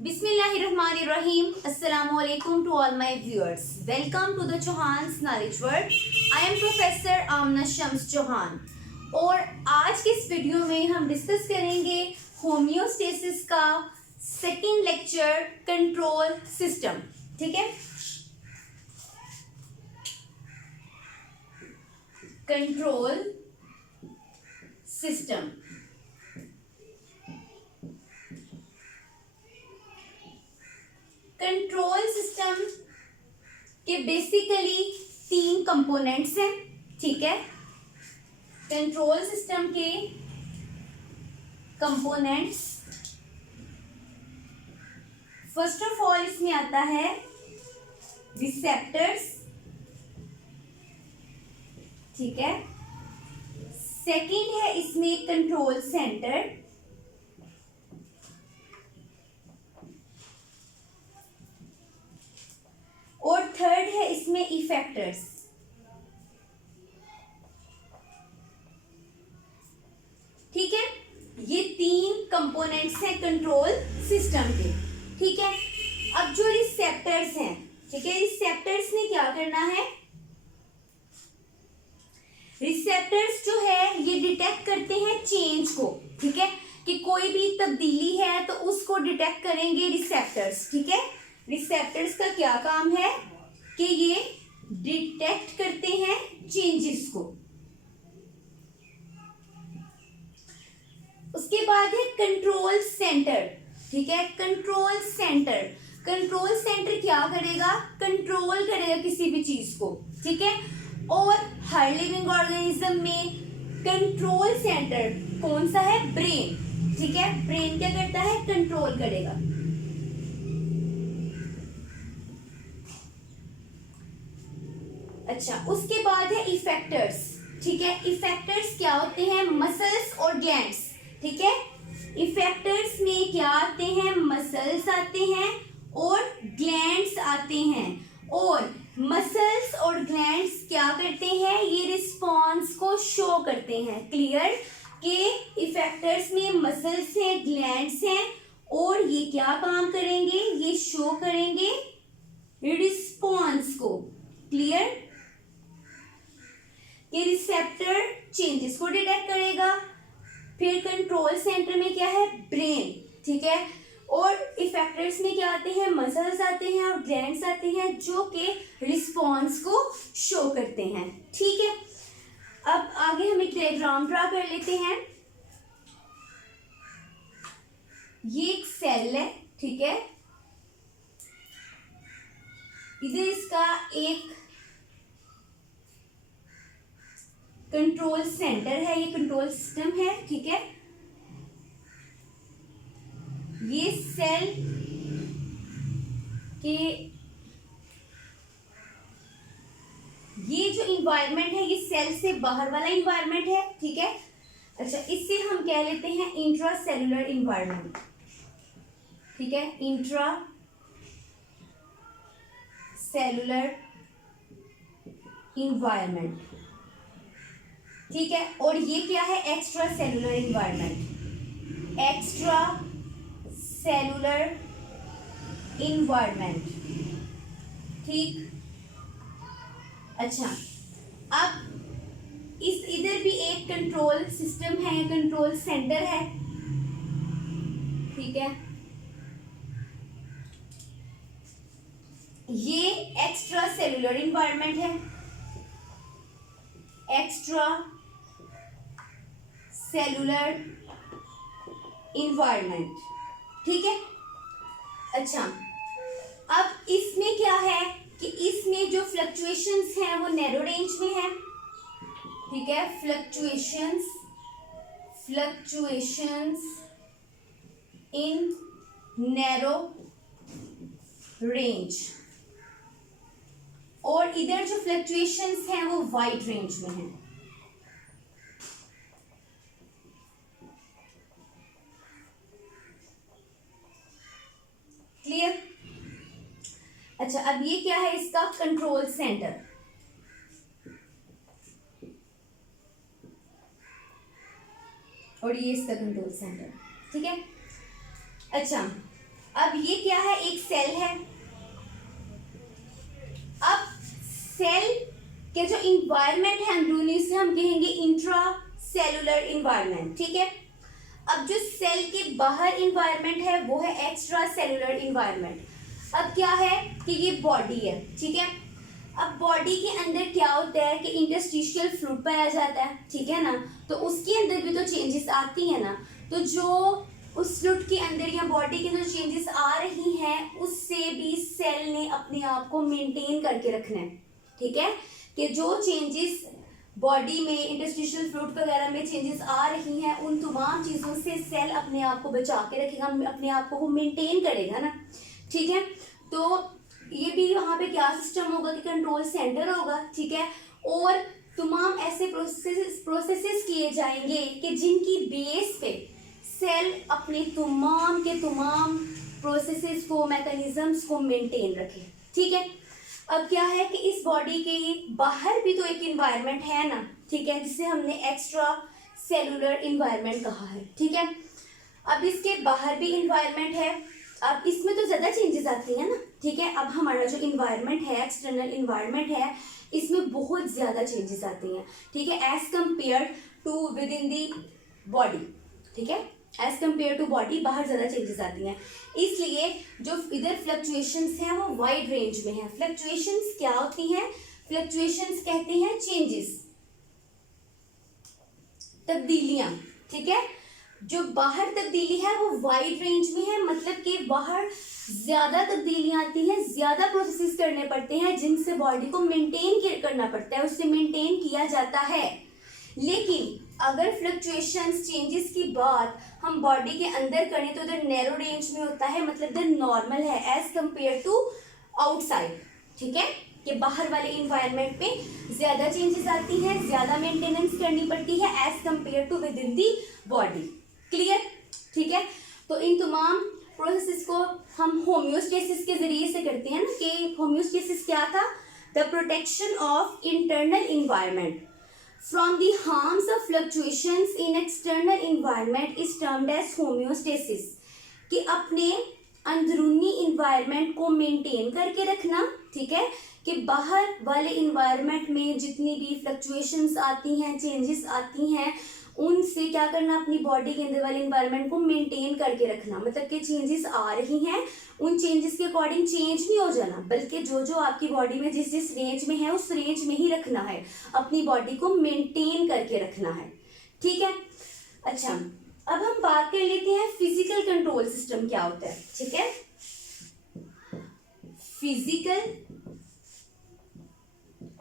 Bismillahirrahmanirrahim. Assalamualaikum to all my viewers. Welcome to the Chauhan's Knowledge World. I am Professor Amna Shams Chauhan. और आज के इस video में हम discuss करेंगे होम्योस्टेसिस का सेकेंड लेक्चर कंट्रोल सिस्टम. ठीक है, कंट्रोल सिस्टम. कंट्रोल सिस्टम के बेसिकली 3 कंपोनेंट्स हैं. ठीक है, कंट्रोल सिस्टम के कंपोनेंट्स, फर्स्ट ऑफ ऑल इसमें आता है रिसेप्टर्स. ठीक है, सेकंड है इसमें कंट्रोल सेंटर, और थर्ड है इसमें इफेक्टर्स. ठीक है, ये 3 कंपोनेंट्स हैं कंट्रोल सिस्टम के. ठीक है, अब जो रिसेप्टर्स हैं, ठीक है, रिसेप्टर्स ने क्या करना है, रिसेप्टर्स जो है ये डिटेक्ट करते हैं चेंज को. ठीक है, कि कोई भी तब्दीली है तो उसको डिटेक्ट करेंगे रिसेप्टर्स. ठीक है, रिसेप्टर्स का क्या काम है कि ये डिटेक्ट करते हैं चेंजेस को. उसके बाद है कंट्रोल सेंटर. ठीक है, कंट्रोल सेंटर, कंट्रोल सेंटर क्या करेगा, कंट्रोल करेगा किसी भी चीज को. ठीक है, और हर लिविंग ऑर्गेनिज्म में कंट्रोल सेंटर कौन सा है, ब्रेन. ठीक है, ब्रेन क्या करता है, कंट्रोल करेगा. अच्छा, उसके बाद है इफेक्टर्स. ठीक है, इफेक्टर्स क्या होते हैं, मसल्स और ग्लैंड्स. ठीक है, इफेक्टर्स में क्या आते हैं, मसल्स आते हैं और ग्लैंड्स आते हैं. और मसल्स और ग्लैंड्स क्या करते हैं, ये रिस्पॉन्स को शो करते हैं. क्लियर कि इफेक्टर्स में मसल्स हैं, ग्लैंड्स हैं, और ये क्या काम करेंगे, ये शो करेंगे रिस्पॉन्स को. क्लियर कि रिसेप्टर चेंजेस को डिटेक्ट करेगा. फिर कंट्रोल सेंटर में क्या है, ब्रेन. ठीक है, और इफेक्टर्स में क्या आते हैं, मसल्स आते हैं और ग्लैंड्स आते हैं जो कि रिस्पॉन्स को शो करते हैं. ठीक है, अब आगे हम एक डायग्राम ड्रा कर लेते हैं. ये एक सेल है. ठीक है, इधर इसका एक कंट्रोल सेंटर है, ये कंट्रोल सिस्टम है. ठीक है, ये सेल के ये जो इन्वायरमेंट है ये सेल से बाहर वाला इन्वायरमेंट है. ठीक है, अच्छा, इससे हम कह लेते हैं इंट्रा सेलुलर इन्वायरमेंट. ठीक है, इंट्रा सेलुलर इन्वायरमेंट. ठीक है, और ये क्या है, extra cellular environment. Extra cellular environment. ठीक, अच्छा, अब इस इधर भी एक कंट्रोल सिस्टम है, कंट्रोल सेंटर है. ठीक है, ये एक्स्ट्रा सेलुलर इन्वायरमेंट है, एक्स्ट्रा सेलुलर इन्वायरमेंट. ठीक है, अच्छा, अब इसमें क्या है कि इसमें जो फ्लक्चुएशंस हैं वो नैरो रेंज में है. ठीक है, फ्लक्चुएशंस इन नैरो रेंज, और इधर जो फ्लक्चुएशंस हैं वो वाइड रेंज में है. क्लियर. अच्छा, अब ये क्या है, इसका कंट्रोल सेंटर. और ये इसका कंट्रोल सेंटर. ठीक है, अच्छा, अब ये क्या है, एक सेल है। अब सेल के जो इन्वायरमेंट है अंदरूनी, से हम कहेंगे इंट्रा सेलुलर इन्वायरमेंट, ठीक है। अब जो सेल के बाहर इन्वायरमेंट है वो है एक्स्ट्रा सेलुलर इन्वायरमेंट। अब क्या है कि ये बॉडी है, ठीक है। अब बॉडी के अंदर क्या होता है कि इंटरस्टिशियल फ्लूइड पाया जाता है, ठीक है ना। तो उसके अंदर भी तो चेंजेस आती हैं ना। तो जो उस फ्लूइड के अंदर या बॉडी के अंदर चेंजेस आ रही हैं, उससे भी सेल ने अपने आप को मेंटेन करके रखना है, ठीक है। कि जो चेंजेस बॉडी में इंटरस्टिशियल फ्लूइड वगैरह में चेंजेस आ रही हैं, उन तमाम चीज़ों से सेल अपने आप को बचा के रखेगा, अपने आप को वो मेंटेन करेगा ना, ठीक है। तो ये भी वहाँ पे क्या सिस्टम होगा कि कंट्रोल सेंटर होगा, ठीक है। और तमाम ऐसे प्रोसेसेस किए जाएंगे कि जिनकी बेस पे सेल अपने तमाम के तमाम प्रोसेसेस को, मैकेनिज्म्स को मेंटेन रखे, ठीक है। अब क्या है कि इस बॉडी के बाहर भी तो एक इन्वायरमेंट है ना, ठीक है, जिसे हमने एक्स्ट्रा सेलुलर इन्वायरमेंट कहा है, ठीक है। अब इसके बाहर भी इन्वायरमेंट है। अब इसमें तो ज़्यादा चेंजेस आती हैं ना, ठीक है। अब हमारा जो इन्वायरमेंट है, एक्सटर्नल इन्वायरमेंट है, इसमें बहुत ज़्यादा चेंजेस आती हैं, ठीक है, as compare to with in the body, ठीक है। एज कम्पेयर टू बॉडी बाहर ज़्यादा चेंजेस आती हैं। इसलिए जो इधर फ्लक्चुएशंस हैं वो वाइड रेंज में हैं। फ्लक्चुएशंस क्या होती हैं? फ्लक्चुएशंस कहते हैं चेंजेस, तब्दीलियां, ठीक है। जो बाहर तब्दीली है वो वाइड रेंज में है, मतलब कि बाहर ज्यादा तब्दीलियां आती हैं, ज्यादा प्रोसेसेस करने पड़ते हैं, जिनसे बॉडी को मेंटेन करना पड़ता है, उससे मेंटेन किया जाता है। लेकिन अगर फ्लक्चुएशंस चेंजेस की बात हम बॉडी के अंदर करें तो उधर नैरो रेंज में होता है, मतलब इधर नॉर्मल है एज कंपेयर टू आउटसाइड, ठीक है। कि बाहर वाले इन्वायरमेंट में ज्यादा चेंजेस आती हैं, ज्यादा मेंटेनेंस करनी पड़ती है as compare to with in the body. Clear, ठीक है। तो इन तमाम प्रोसेसेस को हम होम्योस्टेसिस के जरिए से करते हैं ना, कि होम्योस्टेसिस क्या था? The protection of internal environment from the harms of fluctuations in external environment is termed as homeostasis. कि अपने अंदरूनी इन्वायरमेंट को मेंटेन करके रखना, ठीक है। कि बाहर वाले इन्वायरमेंट में जितनी भी फ्लक्चुएशंस आती हैं, चेंजेस आती हैं, उनसे क्या करना, अपनी बॉडी के अंदर वाले इन्वायरमेंट को मेंटेन करके रखना। मतलब कि चेंजेस आ रही हैं, उन चेंजेस के अकॉर्डिंग चेंज नहीं हो जाना, बल्कि जो जो आपकी बॉडी में जिस जिस रेंज में है उस रेंज में ही रखना है, अपनी बॉडी को मेंटेन करके रखना है, ठीक है। अच्छा, अब हम बात कर लेते हैं फिजिकल कंट्रोल सिस्टम क्या होता है, ठीक है। Physical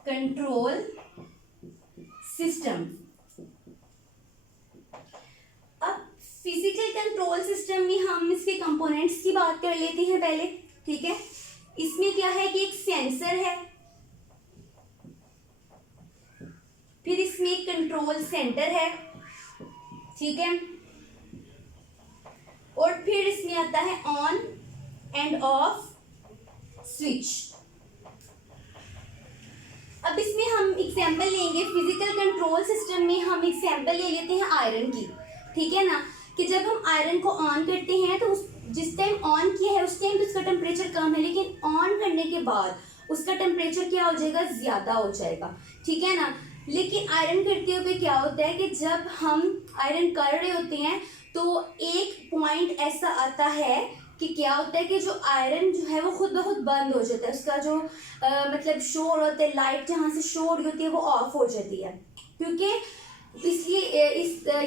control system. अब फिजिकल कंट्रोल सिस्टम में हम इसके कंपोनेंट्स की बात कर लेते हैं पहले, ठीक है। इसमें क्या है कि एक सेंसर है, फिर इसमें एक कंट्रोल सेंटर है, ठीक है, और फिर इसमें आता है ऑन एंड ऑफ स्विच। अब इसमें हम एग्जांपल लेंगे, फिजिकल कंट्रोल सिस्टम में हम एग्जांपल ले लेते हैं आयरन की, ठीक है ना। कि जब हम आयरन को ऑन करते हैं तो जिस टाइम ऑन किया है उस टाइम तो उसका टेम्परेचर कम है, लेकिन ऑन करने के बाद उसका टेम्परेचर क्या हो जाएगा? ज़्यादा हो जाएगा, ठीक है ना। लेकिन आयरन करते हुए क्या होता है कि जब हम आयरन कर रहे होते हैं तो एक पॉइंट ऐसा आता है कि क्या होता है कि जो आयरन जो है वो खुद ब खुद बंद हो जाता है, उसका जो मतलब शोर होता है, लाइट जहाँ से शो हो रही होती है वो ऑफ हो जाती है। क्योंकि इसलिए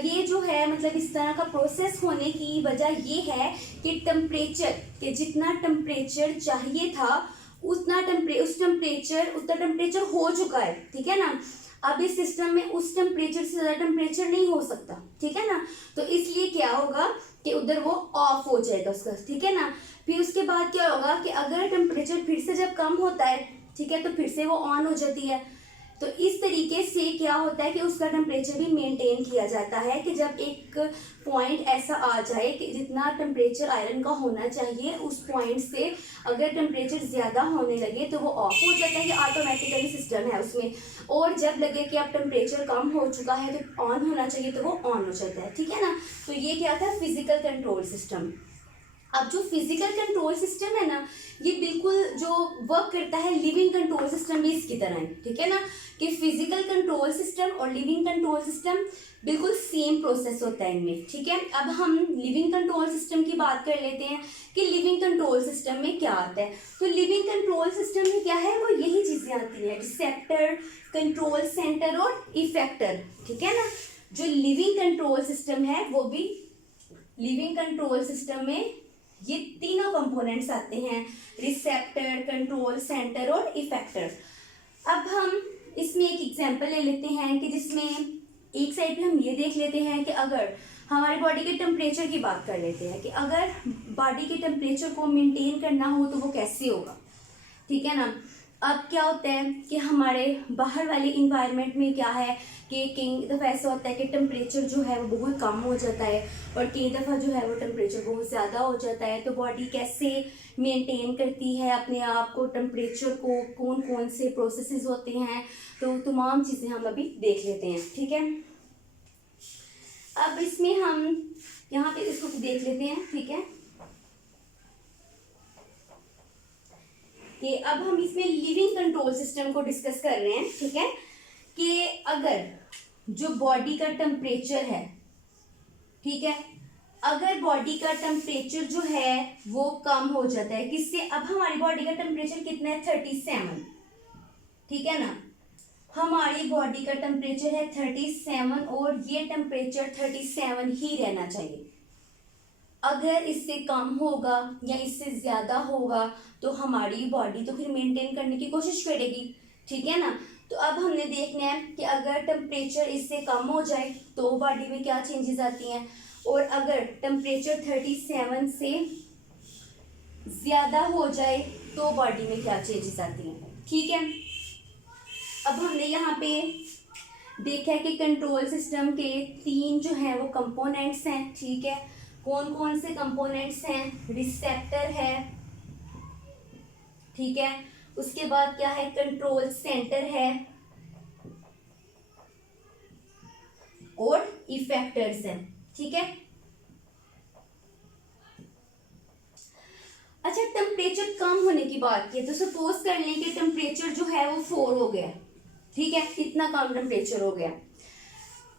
ये जो है मतलब इस तरह का प्रोसेस होने की वजह ये है कि टेम्परेचर के जितना टेम्परेचर चाहिए था उतना टेम्परेचर हो चुका है, ठीक है ना। अब इस सिस्टम में उस टेम्परेचर से ज़्यादा टेम्परेचर नहीं हो सकता, ठीक है ना। तो इसलिए क्या होगा कि उधर वो ऑफ हो जाएगा उसका, ठीक है ना। फिर उसके बाद क्या होगा कि अगर टेम्परेचर फिर से जब कम होता है, ठीक है, तो फिर से वो ऑन हो जाती है। तो इस तरीके से क्या होता है कि उसका टेम्परेचर भी मेंटेन किया जाता है कि जब एक पॉइंट ऐसा आ जाए कि जितना टेम्परेचर आयरन का होना चाहिए उस पॉइंट से अगर टेम्परेचर ज़्यादा होने लगे तो वो ऑफ हो जाता है, ये ऑटोमेटिकली सिस्टम है उसमें। और जब लगे कि अब टेम्परेचर कम हो चुका है तो ऑन होना चाहिए तो वो ऑन हो जाता है, ठीक है ना। तो ये क्या था? Physical control system. अब जो फिजिकल कंट्रोल सिस्टम है ना, ये बिल्कुल जो वर्क करता है लिविंग कंट्रोल सिस्टम भी इसकी तरह है, ठीक है ना, कि फिजिकल कंट्रोल सिस्टम और लिविंग कंट्रोल सिस्टम बिल्कुल सेम प्रोसेस होता है इनमें, ठीक है। अब हम लिविंग कंट्रोल सिस्टम की बात कर लेते हैं कि लिविंग कंट्रोल सिस्टम में क्या आता है। तो लिविंग कंट्रोल सिस्टम में क्या है, वो यही चीज़ें आती हैं, रिसेप्टर, कंट्रोल सेंटर और इफेक्टर, ठीक है ना। जो लिविंग कंट्रोल सिस्टम है वो भी, लिविंग कंट्रोल सिस्टम में ये तीनों कंपोनेंट्स आते हैं, रिसेप्टर, कंट्रोल सेंटर और इफेक्टर। अब हम इसमें एक एग्जांपल ले लेते हैं कि जिसमें एक साइड पे हम ये देख लेते हैं कि अगर हमारी बॉडी के टेम्परेचर की बात कर लेते हैं कि अगर बॉडी के टेम्परेचर को मेंटेन करना हो तो वो कैसे होगा, ठीक है ना। अब क्या होता है कि हमारे बाहर वाले इन्वायरमेंट में क्या है कि कई दफ़ा ऐसा होता है कि टेम्परेचर जो है वो बहुत कम हो जाता है और कई दफ़ा जो है वो टेम्परेचर बहुत ज़्यादा हो जाता है। तो बॉडी कैसे मेंटेन करती है अपने आप को, टेम्परेचर को, कौन कौन से प्रोसेसेस होते हैं, तो तमाम चीज़ें हम अभी देख लेते हैं, ठीक है। अब इसमें हम यहाँ पे इसको देख लेते हैं, ठीक है, कि अब हम इसमें लिविंग कंट्रोल सिस्टम को डिस्कस कर रहे हैं, ठीक है, कि अगर जो बॉडी का टेम्परेचर है, ठीक है, अगर बॉडी का टेम्परेचर जो है वो कम हो जाता है, किससे, अब हमारी बॉडी का टेम्परेचर कितना है, 37, ठीक है ना, हमारी बॉडी का टेम्परेचर है 37 और ये टेम्परेचर 37 ही रहना चाहिए। अगर इससे कम होगा या इससे ज़्यादा होगा तो हमारी बॉडी तो फिर मेंटेन करने की कोशिश करेगी, ठीक है ना। तो अब हमने देखना है कि अगर टेम्परेचर इससे कम हो जाए तो बॉडी में क्या चेंजेस आती हैं, और अगर टेम्परेचर 37 से ज़्यादा हो जाए तो बॉडी में क्या चेंजेस आती हैं, ठीक है। अब हमने यहाँ पे देखा है कि कंट्रोल सिस्टम के तीन जो है वो कंपोनेंट्स हैं, ठीक है। कौन कौन से कंपोनेंट्स हैं, रिसेप्टर है, ठीक है, उसके बाद क्या है, कंट्रोल सेंटर है और इफेक्टर्स हैं, ठीक है। अच्छा, टेम्परेचर कम होने की बात की तो सपोज कर लें कि टेम्परेचर जो है वो 4 हो गया, ठीक है, इतना कम टेम्परेचर हो गया।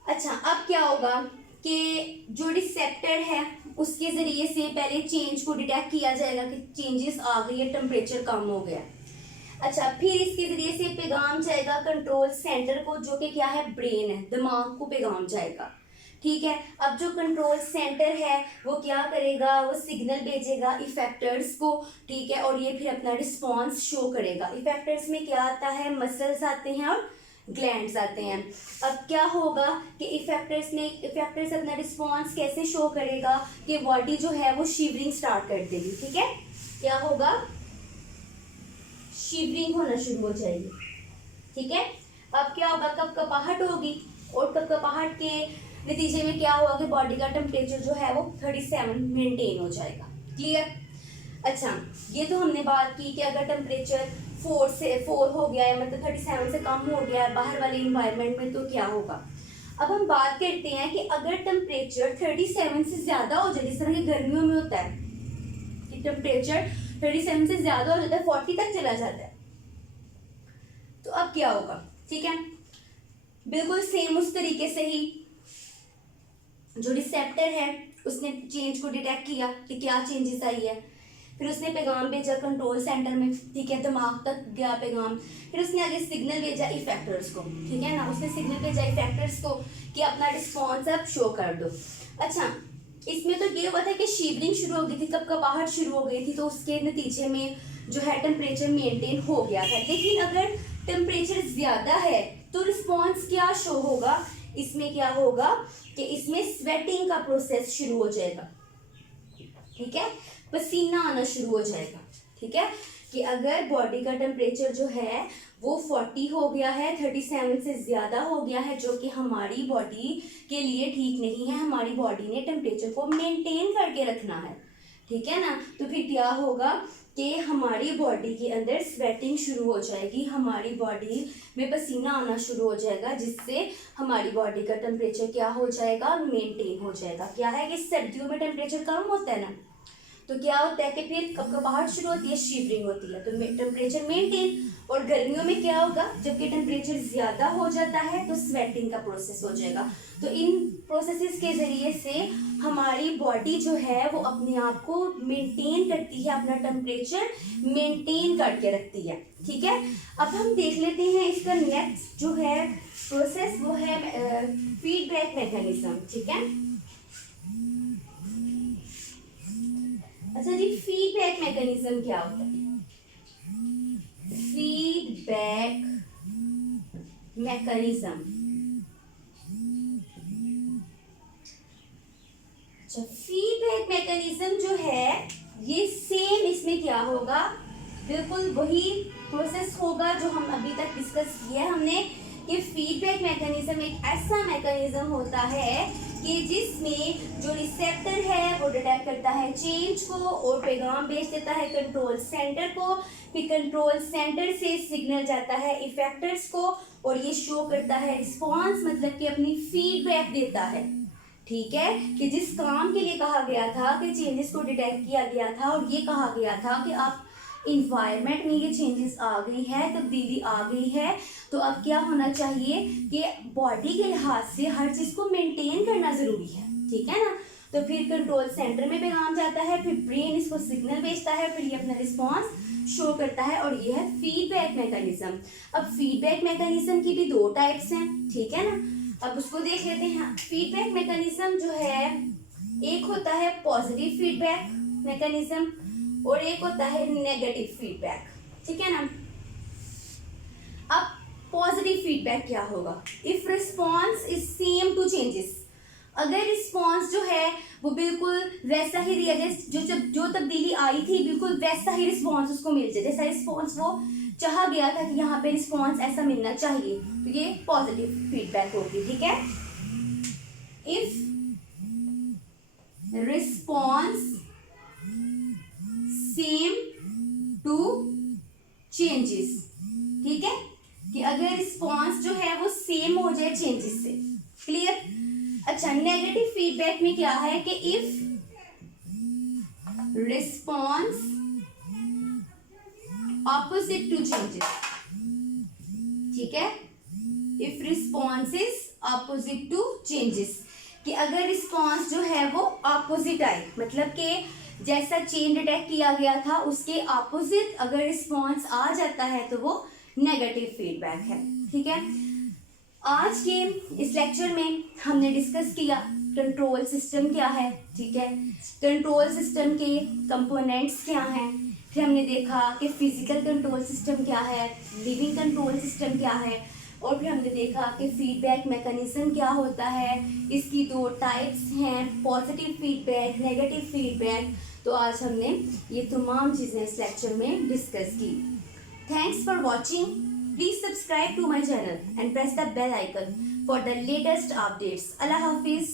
अच्छा, अब क्या होगा कि जो रिसेप्टर है उसके ज़रिए से पहले चेंज को डिटेक्ट किया जाएगा कि चेंजेस आ गई है, टेम्परेचर कम हो गया। अच्छा, फिर इसके ज़रिए से पैगाम जाएगा कंट्रोल सेंटर को, जो कि क्या है, ब्रेन है, दिमाग को पैगाम जाएगा, ठीक है। अब जो कंट्रोल सेंटर है वो क्या करेगा, वो सिग्नल भेजेगा इफेक्टर्स को, ठीक है, और ये फिर अपना रिस्पॉन्स शो करेगा। इफेक्टर्स में क्या आता है, मसल्स आते हैं और ग्लैंड्स आते हैं। अब क्या होगा कि इफेक्टर्स अपना रिस्पॉन्स कैसे शो करेगा कि बॉडी जो है वो शिवरिंग स्टार्ट कर देगी, ठीक है, क्या होगा, शिवरिंग होना शुरू हो जाएगी, ठीक है। अब क्या होगा, कपकपाहट होगी और कपकपाहट के नतीजे में क्या होगा कि बॉडी का टेम्परेचर जो है वो 37 मेंटेन हो जाएगा, क्लियर। अच्छा, ये तो हमने बात की कि अगर टेम्परेचर 4 हो गया है, मतलब 37 से कम हो गया है बाहर वाले इन्वायरमेंट में, तो क्या होगा। अब हम बात करते हैं कि अगर टेम्परेचर 37 से ज़्यादा हो जाए, जिस तरह की गर्मियों में होता है कि टेम्परेचर 37 से ज़्यादा हो जाता है, 40 तक चला जाता है, तो अब क्या होगा, ठीक है। बिल्कुल सेम उस तरीके से ही जो रिसेप्टर है उसने चेंज को डिटेक्ट किया कि क्या चेंजेस आई है, फिर उसने पैगाम भेजा कंट्रोल सेंटर में, ठीक है, दिमाग तक गया पैगाम, फिर उसने आगे सिग्नल भेजा इफेक्टर्स को, ठीक है ना, उसने सिग्नल भेजा इफेक्टर्स को कि अपना रिस्पॉन्स अब शो कर दो। अच्छा, इसमें तो ये हुआ था कि शिवरिंग शुरू हो गई थी, कपकपाहट शुरू हो गई थी, तो उसके नतीजे में जो है टेम्परेचर मेंटेन हो गया था। लेकिन अगर टेम्परेचर ज़्यादा है तो रिस्पॉन्स क्या शो होगा, इसमें क्या होगा कि इसमें स्वेटिंग का प्रोसेस शुरू हो जाएगा, ठीक है, पसीना आना शुरू हो जाएगा, ठीक है, कि अगर बॉडी का टेम्परेचर जो है वो 40 हो गया है, 37 से ज़्यादा हो गया है, जो कि हमारी बॉडी के लिए ठीक नहीं है। हमारी बॉडी ने टेम्परेचर को मेंटेन करके रखना है, ठीक है ना। तो फिर क्या होगा कि हमारी बॉडी के अंदर स्वेटिंग शुरू हो जाएगी, हमारी बॉडी में पसीना आना शुरू हो जाएगा, जिससे हमारी बॉडी का टेम्परेचर क्या हो जाएगा, मेंटेन हो जाएगा। क्या है कि सर्दियों में टेम्परेचर कम होता है ना, तो क्या होता है कि फिर कपकपाहट शुरू होती है, शिवरिंग होती है, तो टेम्परेचर मेंटेन। और गर्मियों में क्या होगा, जबकि टेम्परेचर ज़्यादा हो जाता है तो स्वेटिंग का प्रोसेस हो जाएगा। तो इन प्रोसेसेस के ज़रिए से हमारी बॉडी जो है वो अपने आप को मेंटेन करती है, अपना टेम्परेचर मेंटेन करके रखती है। ठीक है, अब हम देख लेते हैं इसका नेक्स्ट जो है प्रोसेस, वो है फीडबैक मैकेनिज्म। ठीक है, अच्छा जी, फीडबैक मैकेनिज्म क्या होता है? फीडबैक मैकेनिज्म, अच्छा फीडबैक मैकेनिज्म जो है ये सेम, इसमें क्या होगा, बिल्कुल वही प्रोसेस होगा जो हम अभी तक डिस्कस किया है हमने, कि फीडबैक मैकेनिज्म एक ऐसा मैकेनिज्म होता है कि जिसमें जो रिसेप्टर है वो डिटेक्ट करता है चेंज को और पैगाम भेज देता है कंट्रोल सेंटर को, फिर कंट्रोल सेंटर से सिग्नल जाता है इफेक्टर्स को और ये शो करता है रिस्पॉन्स, मतलब कि अपनी फीडबैक देता है। ठीक है, कि जिस काम के लिए कहा गया था कि चेंजेस को डिटेक्ट किया गया था और ये कहा गया था कि आप इन्वायरमेंट में ये चेंजेस आ गई है, तब्दीली आ गई है, तो अब क्या होना चाहिए कि बॉडी के लिहाज से हर चीज़ को मेंटेन करना ज़रूरी है। ठीक है ना, तो फिर कंट्रोल सेंटर में पैगाम जाता है, फिर ब्रेन इसको सिग्नल भेजता है, फिर ये अपना रिस्पॉन्स शो करता है और ये है फीडबैक मैकेनिज्म। अब फीडबैक मैकेनिज्म की भी दो टाइप्स हैं। ठीक है ना, अब उसको देख लेते हैं। फीडबैक मैकेनिज्म जो है, एक होता है पॉजिटिव फीडबैक मैकेनिज्म और एक होता है नेगेटिव फीडबैक। ठीक है ना, अब पॉजिटिव फीडबैक क्या होगा? If response is same to changes, अगर रिस्पॉन्स जो है वो बिल्कुल वैसा ही रिएक्ट, जो तब्दीली आई थी बिल्कुल वैसा ही रिस्पॉन्स उसको मिल जाए, जैसा रिस्पॉन्स वो चाहा गया था कि यहाँ पे रिस्पॉन्स ऐसा मिलना चाहिए, तो ये पॉजिटिव फीडबैक होगी। ठीक है, if response same to changes, ठीक है, कि अगर रिस्पॉन्स जो है वो सेम हो जाए चेंजेस से। क्लियर? अच्छा, नेगेटिव फीडबैक में क्या है कि if response opposite to changes, ठीक है, if response is opposite to changes, कि अगर रिस्पॉन्स जो है वो ऑपोजिट आए, मतलब कि जैसा चेंज डिटेक्ट किया गया था उसके ऑपोजिट अगर रिस्पॉन्स आ जाता है तो वो नेगेटिव फीडबैक है। ठीक है, आज के इस लेक्चर में हमने डिस्कस किया कंट्रोल सिस्टम क्या है। ठीक है, कंट्रोल सिस्टम के कंपोनेंट्स क्या हैं, फिर हमने देखा कि फिजिकल कंट्रोल सिस्टम क्या है, लिविंग कंट्रोल सिस्टम क्या है, और फिर हमने देखा कि फीडबैक मैकेनिज्म क्या होता है, इसकी दो टाइप्स हैं, पॉजिटिव फीडबैक, नेगेटिव फीडबैक। तो आज हमने ये तमाम चीज़ें इस लेक्चर में डिस्कस की। Thanks for watching. Please subscribe to my channel and press the bell icon for the latest updates. अल्लाह हाफिज़।